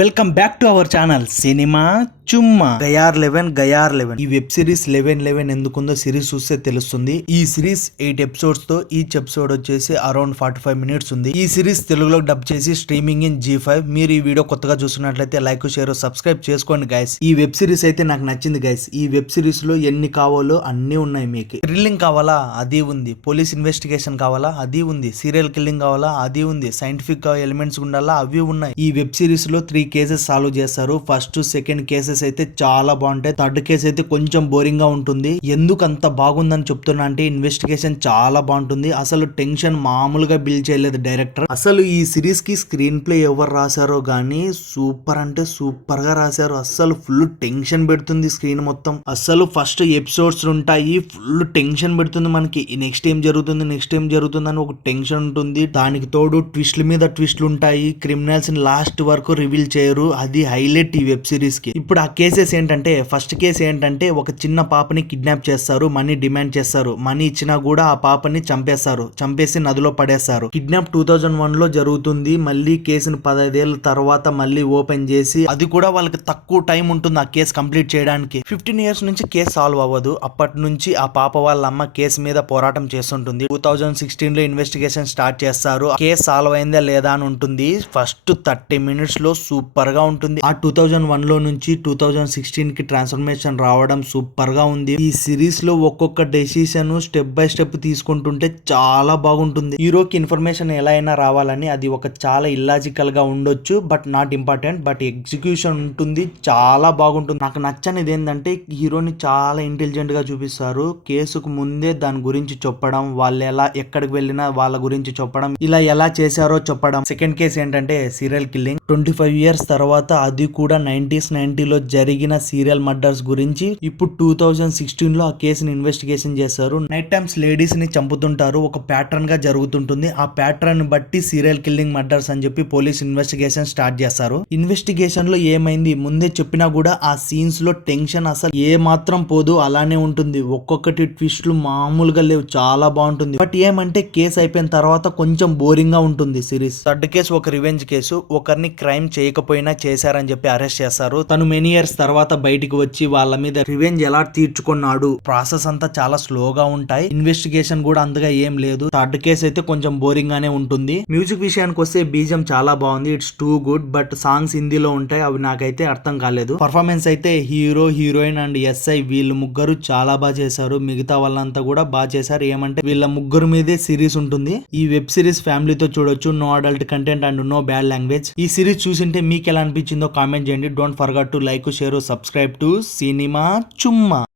Welcome back to our channel cinema Chumma. గయార్ 11 ఈ web series 11 ఎందుకుందో series చూస్తే తెలుస్తుంది. ఈ సిరీస్ 8 ఎపిసోడ్స్ తో ఈచ్ ఎపిసోడ్ వచ్చేసి అరౌండ్ 45 మినిట్స్ ఉంది. ఈ సిరీస్ తెలుగులో డబ్ చేసి స్ట్రీమింగ్ ఇన్ G5. మీరు ఈ వీడియో కొత్తగా చూస్తున్నట్లయితే లైక్ షేర్ సబ్స్క్రైబ్ చేసుకోండి గైస్. ఈ వెబ్ సిరీస్ అయితే నాకు నచ్చింది గైస్. ఈ వెబ్ సిరీస్ లో ఎన్ని కావాలో అన్ని ఉన్నాయి. మీకు థ్రిల్లింగ్ కావాలా అది ఉంది, పోలీస్ ఇన్వెస్టిగేషన్ కావాలా అది ఉంది, సీరియల్ కిల్లింగ్ కావాలా అది ఉంది, సైంటిఫిక్ ఎలిమెంట్స్ ఉండాలా అవి ఉన్నాయి. ఈ వెబ్ సిరీస్ లో 3 కేసెస్ సాల్వ్ చేస్తారు. ఫస్ట్ సెకండ్ కేసెస్ అయితే చాలా బాగుంటాయి. థర్డ్ కేసు అయితే కొంచెం బోరింగ్ గా ఉంటుంది. ఎందుకు అంత బాగుందని చెప్తున్నా అంటే ఇన్వెస్టిగేషన్ చాలా బాగుంటుంది. అసలు టెన్షన్ మామూలుగా బిల్డ్ చేయలేదు డైరెక్టర్. అసలు ఈ సిరీస్ కి స్క్రీన్ ప్లే ఎవరు రాశారో గానీ సూపర్ అంటే సూపర్ గా రాశారు. అసలు ఫుల్ టెన్షన్ పెడుతుంది స్క్రీన్ మొత్తం. అసలు ఫస్ట్ ఎపిసోడ్స్ ఉంటాయి, ఫుల్ టెన్షన్ పెడుతుంది మనకి. నెక్స్ట్ ఏం జరుగుతుంది అని ఒక టెన్షన్ ఉంటుంది. దానికి తోడు ట్విస్ట్ల మీద ట్విస్ట్లు ఉంటాయి. క్రిమినల్స్ ని లాస్ట్ వరకు రివీల్ చేయరు. అది హైలైట్ ఈ వెబ్ సిరీస్ కి. ఇప్పుడు ఆ కేసెస్ ఏంటంటే ఫస్ట్ కేసు ఏంటంటే ఒక చిన్న పాపని కిడ్నాప్ చేస్తారు, మనీ డిమాండ్ చేస్తారు. మనీ ఇచ్చినా కూడా ఆ పాపని చంపేసి నదిలో పడేస్తారు. కిడ్నాప్ 2001 లో జరుగుతుంది. మళ్ళీ కేసుని 15 ఏళ్ళ తర్వాత మళ్ళీ ఓపెన్ చేసి, అది కూడా వాళ్ళకి తక్కువ టైం ఉంటుంది ఆ కేసు కంప్లీట్ చేయడానికి. 15 ఇయర్స్ నుంచి కేసు సాల్వ్ అవ్వదు. అప్పటి నుంచి ఆ పాప వాళ్ళ అమ్మ కేసు మీద పోరాటం చేస్తుంటుంది. 2016 లో ఇన్వెస్టిగేషన్ స్టార్ట్ చేస్తారు. కేసు సాల్వ్ అయిందా లేదా అని ఉంటుంది. ఫస్ట్ 30 మినిట్స్ లో సూపర్ గా ఉంటుంది. ఆ 2001 లో నుంచి 2016 కి ట్రాన్స్ఫర్మేషన్ రావడం సూపర్ గా ఉంది. ఈ సిరీస్ లో ఒక్కొక్క డెసిషన్ స్టెప్ బై స్టెప్ తీసుకుంటుంటే చాలా బాగుంటుంది. హీరోకి ఇన్ఫర్మేషన్ ఎలా అయినా రావాలని అది ఒక చాలా ఇల్లాజికల్ గా ఉండొచ్చు, but not important. But execution ఉంటుంది, చాలా బాగుంటుంది. నాకు నచ్చనిది ఏంటంటే హీరోని చాలా ఇంటెలిజెంట్ గా చూపిస్తారు. కేసుకు ముందే దాని గురించి చెప్పడం, వాళ్ళు ఎలా ఎక్కడికి వెళ్ళినా వాళ్ళ గురించి చెప్పడం, ఇలా ఎలా చేశారో చెప్పడం. సెకండ్ కేసు ఏంటంటే సీరియల్ కిల్లింగ్. 25 ఇయర్స్ తర్వాత, అది కూడా 90s జరిగిన సీరియల్ మర్డర్స్ గురించి ఇప్పుడు 2016 లో ఆ కేసుని ఇన్వెస్టిగేషన్ చేశారు. నైట్ టైమ్స్ లేడీస్ ని చంపుతుంటారు. ఒక ప్యాటర్న్ గా జరుగుతుంటుంది. ఆ ప్యాటర్న్ బట్టి సీరియల్ కిల్లింగ్ మర్డర్స్ అని చెప్పి పోలీస్ ఇన్వెస్టిగేషన్ స్టార్ట్ చేస్తారు. ఇన్వెస్టిగేషన్ లో ఏమైంది ముందే చెప్పినా కూడా ఆ సీన్స్ లో టెన్షన్ అసలు ఏ మాత్రం పోదు, అలానే ఉంటుంది. ఒక్కొక్కటి ట్విస్ట్లు మామూలుగా లేవు, చాలా బాగుంటుంది. బట్ ఏమంటే కేసు అయిపోయిన తర్వాత కొంచెం బోరింగ్ గా ఉంటుంది సిరీస్. థర్డ్ కేసు ఒక రివెంజ్ కేసు. ఒకరిని క్రైమ్ చేయకపోయినా చేశారని చెప్పి అరెస్ట్ చేస్తారు. తను మెనీ ఇయర్స్ తర్వాత బయటికి వచ్చి వాళ్ళ మీద రివెంజ్ ఎలా తీర్చుకున్నాడు. ప్రాసెస్ అంతా చాలా స్లోగా ఉంటాయి. ఇన్వెస్టిగేషన్ కూడా అంతగా ఏం లేదు. థర్డ్ కేసు అయితే కొంచెం బోరింగ్ గానే ఉంటుంది. మ్యూజిక్ విషయానికి వస్తే బీజం చాలా బాగుంది. It's too good. But songs హిందీలో ఉంటాయి, అవి నాకైతే అర్థం కాలేదు. పర్ఫార్మెన్స్ అయితే హీరో, హీరోయిన్ అండ్ ఎస్ఐ వీళ్ళు ముగ్గురు చాలా బాగా చేశారు. మిగతా వాళ్ళంతా కూడా బాగా చేశారు. ఏమంటే వీళ్ళ ముగ్గురు మీదే సిరీస్ ఉంటుంది. ఈ వెబ్ సిరీస్ ఫ్యామిలీతో చూడొచ్చు. No adult content and no bad language. ఈ సిరీస్ చూసింటే మీకు ఎలా అనిపించిందో కామెంట్ చేయండి. Don't forget to like, share, subscribe to cinema చుమ్మా.